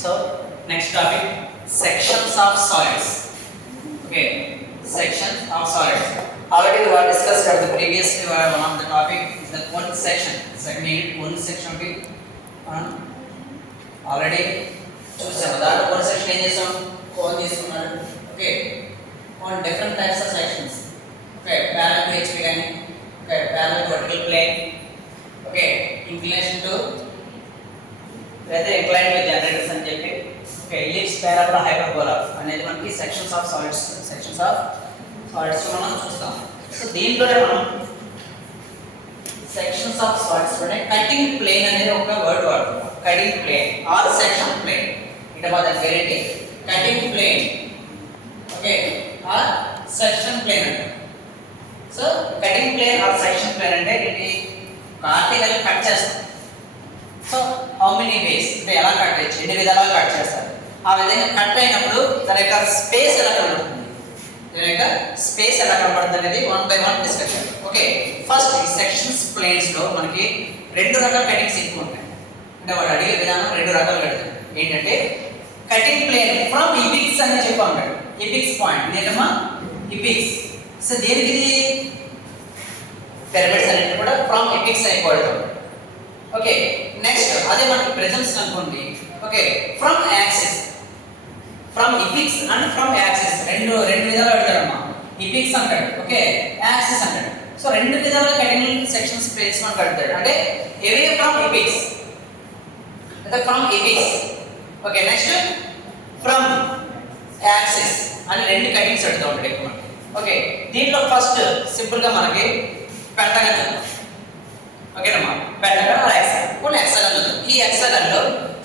So next topic, sections of solids. Okay, sections of solids. Already we have discussed at the previously one of the topic is the one section. Second unit one section be already చూసాము. దాంట్లో one section ఏం చేసాం, cone తీసుకున్నాడు. Okay, on different types of sections. Okay, parallel to HP కానీ, okay, parallel to vertical plane. Okay, inclination to లేదా inclined to generators అని చెప్పి, okay, ellipse, parabola, hyperbola అనేది మనకి sections of solids మనం చూస్తాం. సో దీంట్లోనే మనం sections of solids లోనే cutting plane అనేది ఒక వర్డ్ వాడుతాం. cutting plane or section plane, it about the variety cutting plane, okay, or section plane అంటే. So cutting plane or section plane అంటే ఇది ఆర్టికల్ కట్ చేస్తాం. సో హౌ మెనీ వేస్ అంటే ఎలా కట్ చేయొచ్చు, ఎన్ని విధాలుగా కట్ చేస్తారు. ఆ విధంగా కట్ అయినప్పుడు దాని యొక్క స్పేస్ ఎలా కనబడుతుంది, అనేది one by one discussion. Okay, first ఈ సెక్షన్స్ ప్లేన్స్ లో మనకి రెండు రకాల కటింగ్స్ ఎక్కువ ఉంటాయి. అంటే వాడు అడిగే విధానం రెండు రకాలు కడతాడు. ఏంటంటే కటింగ్ ప్లేన్ ఫ్రమ్ ఇపిక్స్ అని చెప్పి ఉంటాడు. ఇపిక్స్ పాయింట్ ఏంటమ్మా, ఇపిక్స్. సో దేనికి ఇది పిరమిడ్స్ అనేది కూడా ఫ్రమ్ ఇపిక్స్ అయిపోతాం. ఓకే, నెక్స్ట్ అదే మనకి ప్రిజమ్స్ అనుకోండి. Okay, from axis, from apex and from axis రెండు విధాలు అడుగుతాడమ్మా. ఇపిక్స్ అంటాడు, ఓకే, యాక్సిస్ అంటాడు. సో రెండు విధాలుగా కటింగ్ సెక్షన్స్ ప్లేస్ మనకు అడుగుతాడు. అంటే అవే ఫ్రమ్ ఇపిక్స్, అంటే from apex. Okay, next from axis అని రెండు కటింగ్స్ అడుగుతూ ఉంటాడు ఎక్కువ. ఓకే, దీంట్లో ఫస్ట్ సింపుల్ గా మనకి పెంటగన్ చూద్దాం. ఓకేనమ్మా, పెంటగన్ ఆర్ హెక్సాగన్. కొన్ని హెక్సాగన్ చూద్దాం. ఈ హెక్సాగన్ లో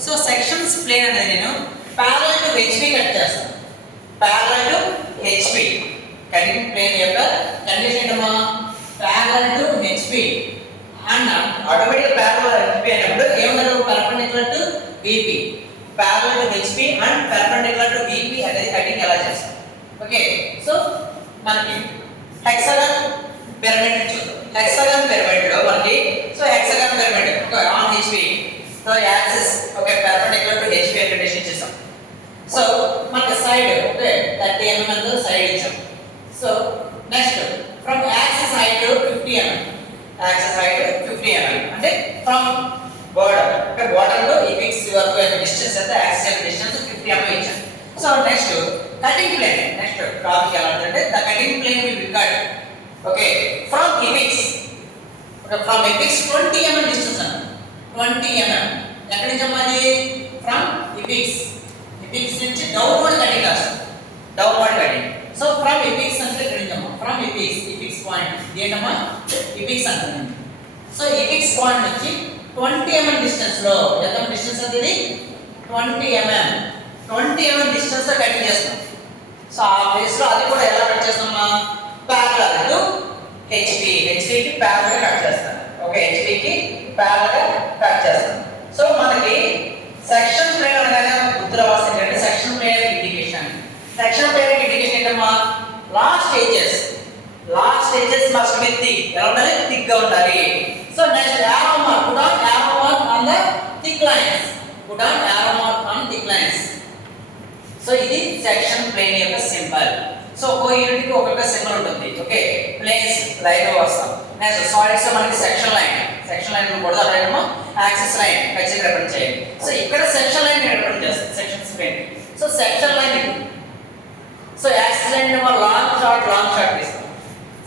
సో సెక్షన్స్ ప్లేన్ అనేది నేను parallel to HP కట్ చేస్తాను. parallel to HP cutting plane యొక్క కండిషన్ ఏంటమ్మా, parallel to HP and automatic parallel to HP అయినప్పుడు ఏమన్నారు, perpendicular to VP. parallel to HP and perpendicular to VP అనేది cutting ఎలా చేస్తాం. ఓకే, సో మనకి hexagon pyramid చూద్దాం. హెక్సాగన్ పిరమిడ్ లో మనకి so hexagon pyramid okay on HP, so axis okay perpendicular to HP అని కండిషన్ చేస్తాం. సో మనకి సైడ్ ఓకే 30 mm అంత సైడ్ ఇచ్చాం. So next from axis height 50 mm, axis height 50 mm అంటే from border అంటే border తో ఇపిక్స్ వరకు యొక్క డిస్టెన్స్ ఎంత, యాక్సిస్ యొక్క డిస్టెన్స్ 50 mm ఇచ్చాం. So next cutting plane, next topic ఎలా అంటే the cutting plane will be cut okay from apex. Okay, from apex 20 mm distance అన్న 20 mm. ఎక్కడి నుంచి అమ్మది, ఫ్రమ్ ఇపిక్స్. ఇపిక్స్ నుంచి డౌన్వర్డ్ కటింగ్ రాస్తాం, downward cutting. So from apex అంటే ఇక్కడ నుంచి అమ్మా, ఫ్రమ్ ఇపిక్స్, ఇపిక్స్ పాయింట్ ఏంటమ్మా, ఇపిక్స్ అంటుంది. సో ఇపిక్స్ పాయింట్ నుంచి 20 mm డిస్టెన్స్ లో ఎంత డిస్టెన్స్ అది 20 mm, 20 mm డిస్టెన్స్ లో కటింగ్ చేస్తాం. సో ఆ ప్లేస్ లో అది కూడా ఎలా కట్ చేస్తామా, ప్యారలల్ టు HP కి ప్యారలల్ గా కట్ చేస్తాం. ఓకే, HP కి ప్యారలల్ గా కట్ చేస్తాం. సో మనకి సెక్షన్ ప్లేన్ అనగానే గుర్తు రావాల్సింది అంటే section plane indication. Section plane indication ఏంటమ్మా, last stages must be thick. ఎలా ఉండాలి, థిక్ గా ఉండాలి. So next arrow mark, put on arrow mark on the thick lines, put on arrow mark on thick lines. So ఇది section plane యొక్క symbol. So ఒక unit కి ఒక్కొక్క symbol ఉంటుంది. ఓకే, ప్లేన్స్ లైన్ వస్తాం. నెక్స్ట్ సాలిడ్స్ లో మనకి section line కూడా అదేమో యాక్సిస్ లైన్ ఖచ్చితంగా రిప్రజెంట్ చేయాలి. సో ఇక్కడ సెక్షన్ లైన్ రిప్రజెంట్ చేస్తాం, sections plane. So section line ఇది. సో యాక్సిస్ లైన్ మనం లాంగ్ షార్ట్ తీస్తాం.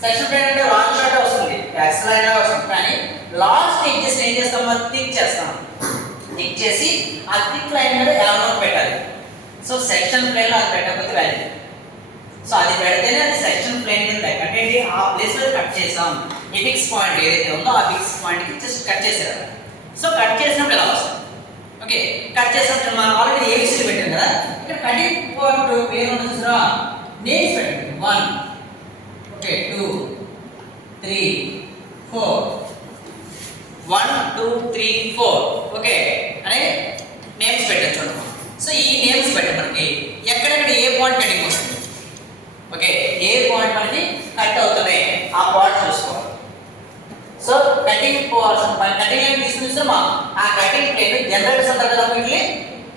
సెక్షన్ ప్లేన్ అంటే లాంగ్ షార్ట్ వస్తుంది, యాక్సిస్ లైన్ లా వస్తుంది. కానీ లాస్ట్ ఎడ్జెస్ ఏం చేస్తాం, మనం థిక్ చేస్తాం. థిక్ చేసి ఆ థిక్ లైన్ మీద యారో పెట్టాలి. సో సెక్షన్ ప్లేన్ లో అది పెట్టకపోతే వాల్యూ. సో అది పెడితేనే అది సెక్షన్ ప్లేన్ కింద లెక్క. అంటే ఆ ప్లేస్ లో కట్ చేసాం, ఎపిక్స్ పాయింట్ ఏదైతే ఉందో ఆ ఎపిక్స్ పాయింట్ కి జస్ట్ కట్ చేసేయాలి. సో కట్ చేసినప్పుడు ఎలా వస్తుంది, ఓకే, కట్ చేసినప్పుడు మనం ఆల్రెడీ ఏబిసిడి పెట్టాం కదా, ఇక్కడ కటింగ్ పాయింట్ పేరు ఉంటుందిరా, నేమ్స్ పెట్టండి. 1 ఓకే 2 3 4 1 2 3 4 ఓకే అనే నేమ్స్ పెట్టాం చూడండి. సో ఈ నేమ్స్ పెట్టి మనకి ఎక్కడెక్కడ ఏ పాయింట్ కటింగ్ వస్తుంది, ఓకే, ఏ పాయింట్ మనకి కట్ అవుతున్నాయి ఆ పాయింట్ చూసుకోవాలి. సో కటింగ్ పోవాల్సిన కటింగ్ ఏం తీసుకున్నామా, ఆ కటింగ్ ప్లేన్ జనరేటర్స్ అంటారు కదా వీటిని,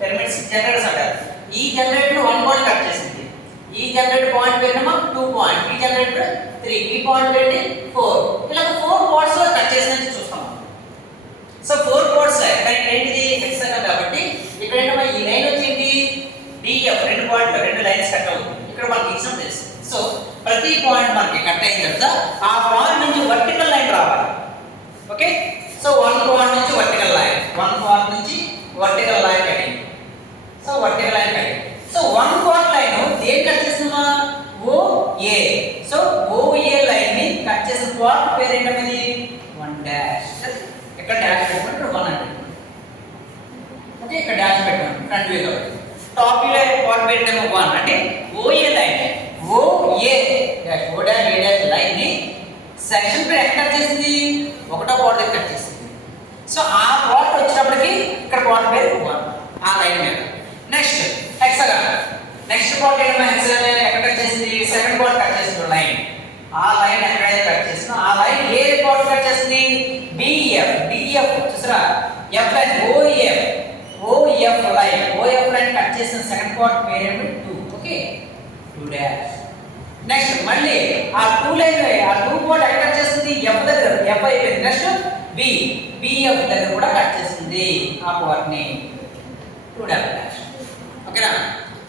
పిరమిడ్స్ జనరేటర్స్ అంటారు. ఈ జనరేటర్ 1 పాయింట్ కట్ చేసింది. ఈ జనరేటర్ పాయింట్ పేరునేమో 2 పాయింట్, ఈ జనరేటర్ 3, ఈ పాయింట్ పేరు 4. ఇలా 4 పాయింట్స్ లో కట్ చేసినట్టు చూస్తాం. సో 4 పాయింట్స్ ఇక్కడ ఏంటిది హెక్సాగన్ కాబట్టి ఇక్కడ ఏంటమ్మా ఈ లైన్ వచ్చింది డిఎఫ్ 2 పాయింట్లు 2 లైన్స్ కట్ అవుతుంది. ఇక్కడ మనకి ఇష్టం తెలుసు. సో ప్రతి పాయింట్ మనకి కట్ అయిన తర్వాత ఆ పాయింట్ నుంచి వర్టికల్ లైన్ రావాలి. ఓకే, సో 1 పాయింట్ నుంచి వర్టికల్ లైన్, 1 పాయింట్ నుంచి vertical line cutting. So vertical line cutting. So 1 point line దేని కట్ చేస్తున్నా OA. సో OA లైన్ ని కట్ చేసిన పాయింట్ పేరు ఏంటనేది 1 డాష్. ఇక్కడ డాష్ పెట్టుకుంటే 1 అంటే ఓకే, ఇక్కడ డాష్ పెట్టుకోండి ఫ్రంట్ వ్యూ లో. టాప్ లో పాయింట్ పేరు ఏమో 1 అంటే OA line, OA dash O dash A dash line ని సెక్షన్ పేరు ఎక్కడ కట్ చేసింది, ఒకటో పాయింట్ దగ్గర కట్ చేసింది. సో ఆ పాయింట్ వచ్చినప్పటికి ఇక్కడ పాయింట్ పేరు 1 ఆ లైన్ మీద. Next hexagon. నెక్స్ట్ పాయింట్ ఏమో హెక్సాగన్ ఎక్కడ కట్ చేసింది, సెకండ్ పాయింట్ కట్ చేసింది లైన్. ఆ లైన్ ఎక్కడైతే కట్ చేసిందో ఆ లైన్ ఏ పాయింట్ కట్ చేసింది, DF చూసారా, F line OF line, OF line cut చేసిన సెకండ్ పాయింట్ పేరు ఏమో 2. Okay, 2 dash. నెక్స్ట్ మళ్ళీ ఆ 2 లైన్ ఆ 2 పాయింట్ ఎక్కడ కట్ చేస్తుంది, F దగ్గర, F అయిపోయింది. నెక్స్ట్ BF దగ్గర కూడా కట్ చేస్తుంది ఆ పాయింట్ ని 2 డాష్. ఓకేనా,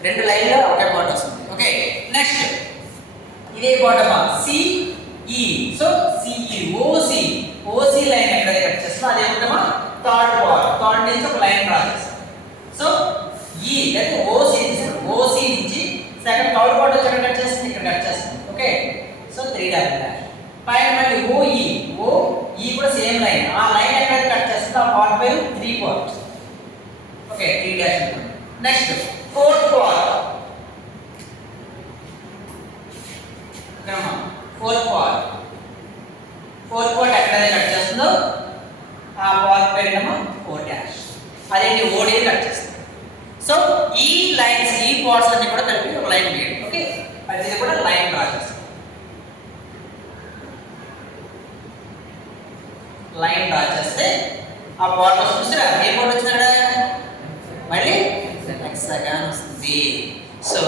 2 లైన్లో ఒకే పాయింట్ వస్తుంది. ఓకే, నెక్స్ట్ ఇదే point CE. So CE OC line ఎక్కడైతే కట్ చేస్తుందో అదే విధంగా థర్డ్ నుంచి ఒక లైన్ డ్రా చేస్తాం. సో E అంటే OC నుంచి సెకండ్ థర్డ్ పాయింట్ వచ్చి కట్ చేస్తుంది, ఇక్కడ కట్ చేస్తుంది. Okay, so 3 dash. పైన మళ్ళీ OE కూడా సేమ్ లైన్, ఆ లైన్ ఎక్కడైతే కట్ చేస్తుందో ఆ పాయింట్ పేరు 3 point. Okay, 3 dash. Next fourth point, fourth point ఎక్కడైతే కట్ చేస్తుందో ఆ పాయింట్ పేరు ఏమో 4 డాష్. అదేంటి OD కట్ చేస్తుంది. సో ఈ లైన్స్ ఈ పాయింట్స్ అన్ని కూడా కలిపి ఒక లైన్ గీయండి. ఓకే, అది కూడా లైన్ డ్రా చేస్తాం. లైన్ డ్రా చేస్తే ఆ పాయింట్ వస్తుంది. ఏ పాయింట్ వచ్చింది అక్కడ, మళ్ళీ హెక్సాగన్ వస్తుంది. So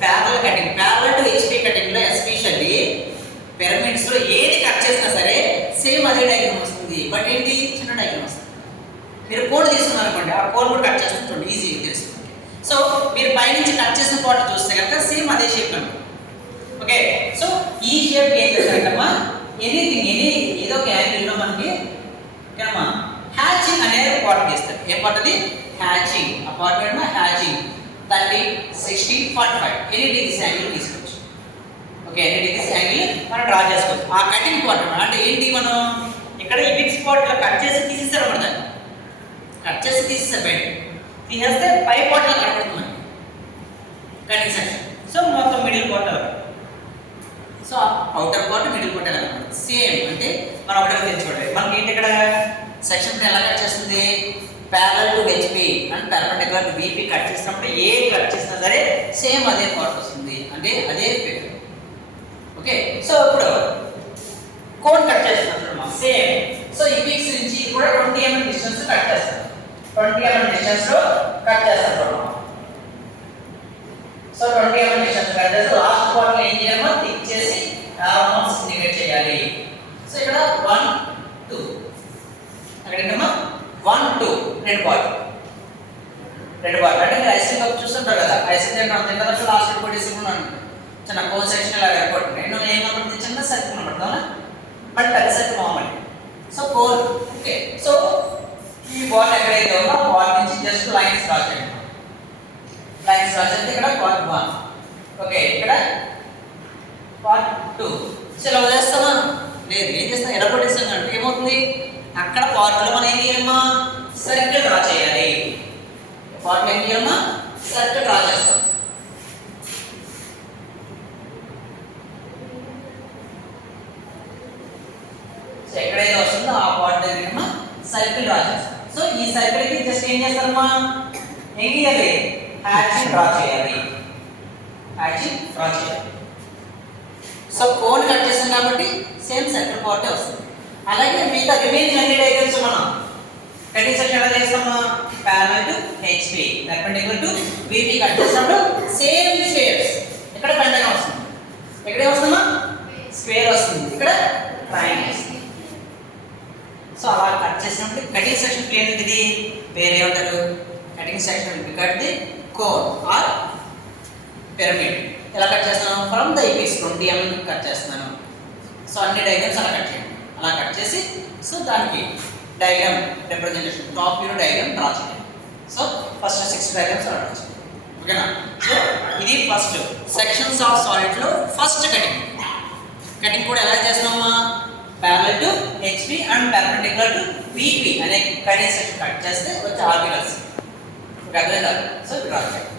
parallel cutting, parallel to HP cutting లో ఎస్పెషల్లీ పిరమిడ్స్ లో ఏది కట్ చేసినా సరే సేమ్ అదే డయాగ్రామ్ వస్తుంది. బట్ ఏంటి చిన్న డయాగ్రామ్ వస్తుంది. మీరు కోడ్ తీసుకున్నారు అనుకోండి, ఆ కోడ్ కూడా కట్ చేస్తుంటుంది, ఈజీగా తెలుస్తుంది. సో మీరు పైనుంచి కట్ చేసిన పాయింట్ చూస్తే కనుక సేమ్ అదే షేప్ కనుక. ఓకే, సో ఈ షేప్ ఏం చేస్తారంటమ్మా, ఏదో ఒక యాంగిల్లో మనకి ఇక్కడమ్మా హ్యాచింగ్ అనేది పార్ట్ తీస్తారు. ఏ పార్ట్ అది, హ్యాచింగ్. ఆ పార్ట్ ఏమో హ్యాచింగ్ 30, 60, 45 ఎనీ డిగ్రీస్ యాంగిల్ తీసుకోవచ్చు. ఓకే, ఎనీ డిగ్రీస్ యాంగిల్ మనం డ్రా చేసుకోవచ్చు. ఆ కటింగ్ పార్ట్ అంటే ఏంటి, మనం ఇక్కడ ఈ బిగ్ స్పాట్ లో కట్ చేసి తీసేస్తారు అన్నమాట. దాన్ని కట్ చేసి తీసేస్తారు, బయట తీసేస్తే పై పార్ట్ లో కనబడుతుంది కటింగ్ సెక్షన్. సో మొత్తం మిడిల్ పార్ట్ అలా, so outer part middle part ఎలా కనబడుతుంది సేమ్. అంటే మనం ఒకటే తెచ్చుకోండి, మనకి ఏంటి ఇక్కడ సెక్షన్ ఎలా కట్ చేస్తుంది, parallel to HP and perpendicular to VP cut చేసినప్పుడు ఏ కట్ చేసినా సరే సేమ్ అదే పార్ట్ వస్తుంది, అంటే అదే పేరు. ఓకే, సో ఇప్పుడు కోన్ కట్ చేస్తున్నప్పుడు సేమ్. సో ఈ పీక్స్ నుంచి కూడా 20 mm డిస్టెన్స్ కట్ చేస్తాం. 20 mm డిస్టెన్స్ లో కట్ చేస్తాం. సో 20 mm డిస్టెన్స్ కట్ చేస్తే లాస్ట్ పార్ట్ లో ఏం చేయాలి, టిక్ చేసి ఆర్మ్స్ నెగెట్ చేయాలి. సో ఇక్కడ 1 2 అక్కడ ఏంటమ్మా 1 2 రెండు పార్ట్ అంటే మీరు ఐస్ క్రీమ్ కప్ చూస్తుంటారు కదా, ఐస్ క్రీమ్ తింటే లాస్ట్ కూడా తీసుకున్నాను చిన్న కోన్ సెక్షన్ లాగా ఏర్పడు. నేను ఏమనుకుంటుంది చిన్న సర్కిల్ అనబడతాను, బట్ పెద్ద సర్కిల్ మామూలు. So cone. ఓకే, సో ఈ బాల్ ఎక్కడైతే ఉందో ఆ బాల్ నుంచి జస్ట్ లైన్స్ డ్రా చేయండి. లైన్స్ డ్రా చేస్తే ఇక్కడ పార్ట్ 1. ఓకే, ఇక్కడ పార్ట్ 2. సో ఇలా వదిలేస్తామా, లేదు ఏం చేస్తాం, ఎలా కొట్టేస్తాం అంటే ఏమవుతుంది, అక్కడ పార్ట్లో మనం ఏం చేయాలమ్మా, సర్కిల్ డ్రా చేయాలి. పార్ట్లో ఏం చేయాలమ్మా, సర్కిల్ డ్రా చేస్తాం. సో ఎక్కడైతే వస్తుందో ఆ పార్ట్ దగ్గర సర్కిల్ డ్రా చేస్తాం. సో ఈ సర్కిల్ కి జస్ట్ ఏం చేస్తారమ్మా, ఏం చేయాలి, హ్యాచింగ్ డ్రా చేయాలి. సో కోన్ కట్ చేస్తాం కాబట్టి సేమ్ సర్కిల్ పార్టే వస్తుంది. అలాగే మిగతా రిమైనింగ్ అన్ని డయాగ్రామ్స్ మనం కటింగ్ సెక్షన్ ఎలా చేస్తామా parallel to HP perpendicular to VP cut చేసినప్పుడు సేమ్ షేప్స్ ఇక్కడ పెంటగాన్ వస్తుంది ఇక్కడ ఏమొస్తుందమ్మా స్క్వేర్ వస్తుంది ఇక్కడ ట్రయాంగిల్ వస్తుంది సో అలా కట్ చేసినప్పుడు కటింగ్ సెక్షన్ కి ఏంటిది వేరే ఏమంటారు cutting section we cut the cone or pyramid ఎలా కట్ చేస్తున్నాను from the apex 20 mm cut చేస్తున్నాను సో అన్ని డయాగ్రామ్స్ అలా కట్ చేయండి అలా కట్ చేసి సో దానికి diagram representation top view diagram draw చేయండి సో ఫస్ట్ 6 డయాగ్రామ్స్ అలా డ్రా చేయండి ఓకేనా సో ఇది ఫస్ట్ సెక్షన్స్ ఆఫ్ సాలిడ్ లో ఫస్ట్ కటింగ్ కూడా ఎలా చేస్తున్నామా parallel to HP and perpendicular to VP అనే కటింగ్ సెక్షన్ కట్ చేస్తే వచ్చే ఆర్టికల్స్ ఓకే అర్థమైందా సో డ్రా చేయండి